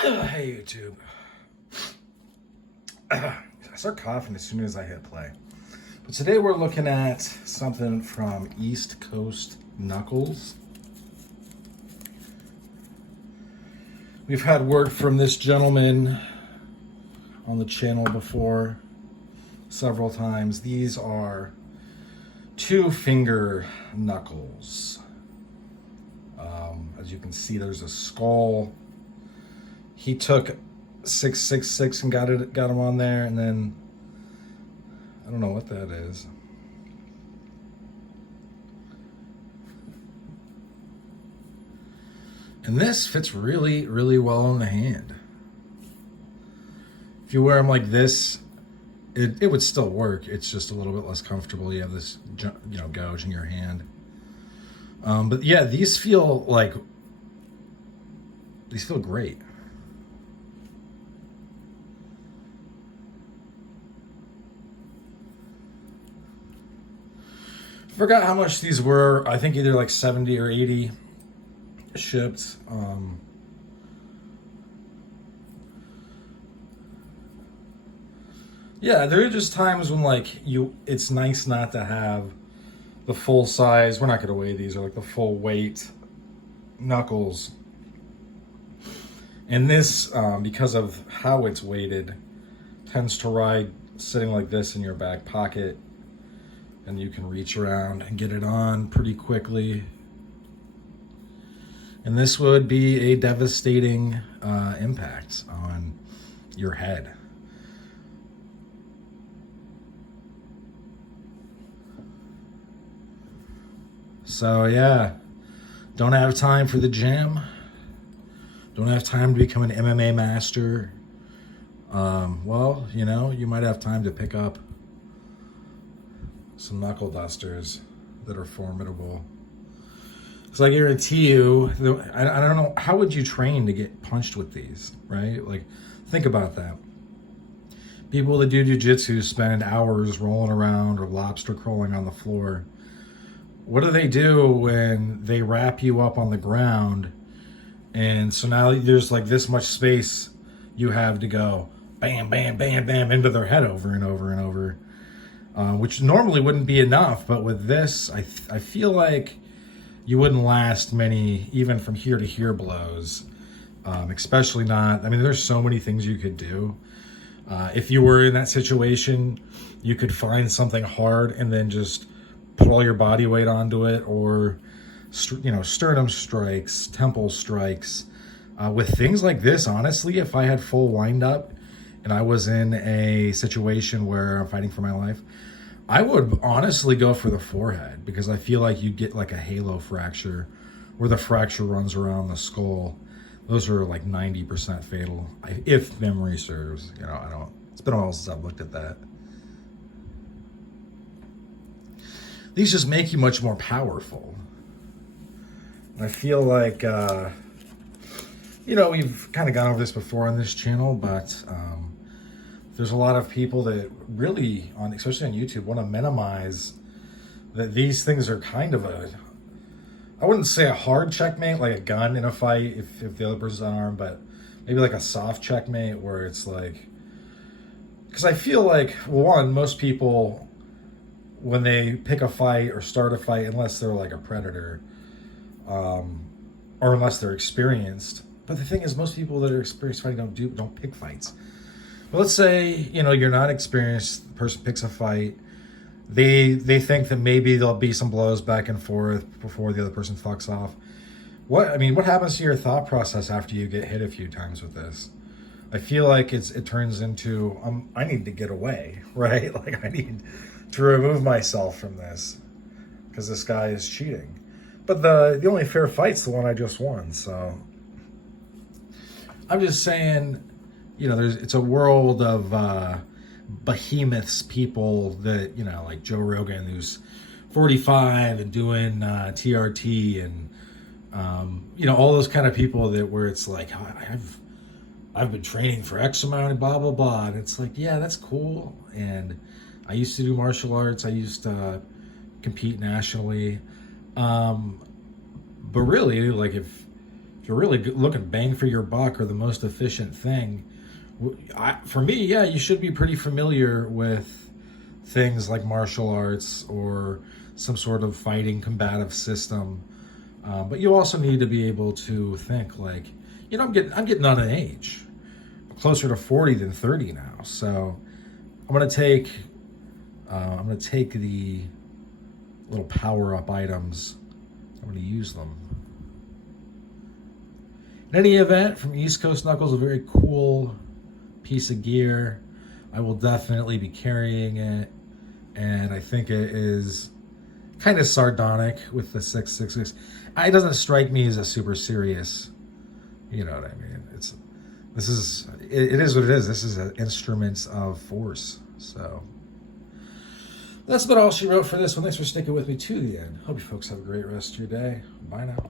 Hey YouTube. I start coughing as soon as I hit play. But today we're looking at something from East Coast Knuckles. We've had word from this gentleman on the channel before several times. These are 2-finger knuckles. As you can see, there's a skull. He took 666 and got him on there, and then I don't know what that is. And this fits really, really well in the hand. If you wear them like this, it would still work. It's just a little bit less comfortable. You have this, gouge in your hand. But yeah, these feel great. Forgot how much these were. I think either like 70 or 80 shipped. Yeah, there are just times when it's nice not to have the full size. We're not going to weigh these, or like the full weight knuckles. And this, because of how it's weighted, tends to ride sitting like this in your back pocket, and you can reach around and get it on pretty quickly. And this would be a devastating impact on your head. So yeah, don't have time for the gym. Don't have time to become an MMA master. Well, you might have time to pick up some knuckle dusters that are formidable. Because I guarantee you, I don't know, how would you train to get punched with these, right? Like, think about that. People that do jiu-jitsu spend hours rolling around or lobster crawling on the floor. What do they do when they wrap you up on the ground? And so now there's like this much space you have to go bam, bam, bam, bam into their head over and over and over. Which normally wouldn't be enough, but with this, I feel like you wouldn't last many, even from here to here blows. Especially not, there's so many things you could do. If you were in that situation, you could find something hard and then just put all your body weight onto it, or sternum strikes, temple strikes. With things like this, honestly, if I had full wind up and I was in a situation where I'm fighting for my life, I would honestly go for the forehead, because I feel like you get like a halo fracture where the fracture runs around the skull. Those are like 90% fatal, if memory serves. It's been a while since I've looked at that. These just make you much more powerful. And I feel like, we've kind of gone over this before on this channel, but there's a lot of people that really, especially on YouTube, want to minimize that these things are kind of I wouldn't say a hard checkmate, like a gun in a fight if the other person's unarmed, but maybe like a soft checkmate where it's like, because I feel like, one, most people, when they pick a fight or start a fight, unless they're like a predator, or unless they're experienced. But the thing is, most people that are experienced fighting don't pick fights. But let's say, you're not experienced, the person picks a fight, they think that maybe there'll be some blows back and forth before the other person fucks off. What happens to your thought process after you get hit a few times with this? I feel like it turns into, I need to get away, right? Like, I need to remove myself from this because this guy is cheating. But the only fair fight's the one I just won, so I'm just saying, it's a world of behemoths, people that, like Joe Rogan, who's 45 and doing TRT, and all those kind of people that where it's like, I've been training for X amount and blah blah blah, and it's like, yeah, that's cool. And I used to do martial arts. I used to compete nationally. But really, like, if if you're really looking bang for your buck or the most efficient thing, for me, yeah, you should be pretty familiar with things like martial arts or some sort of fighting combative system. But you also need to be able to think like, I'm getting on an age. I'm closer to 40 than 30 now. So I'm gonna take the little power up items. I'm gonna use them. In any event, from East Coast Knuckles, a very cool piece of gear. I will definitely be carrying it, and I think it is kind of sardonic with the 666. It doesn't strike me as a super serious, you know what I mean? It is what it is. This is an instruments of force. So that's about all she wrote for this one. Thanks for sticking with me to the end. Hope you folks have a great rest of your day. Bye now.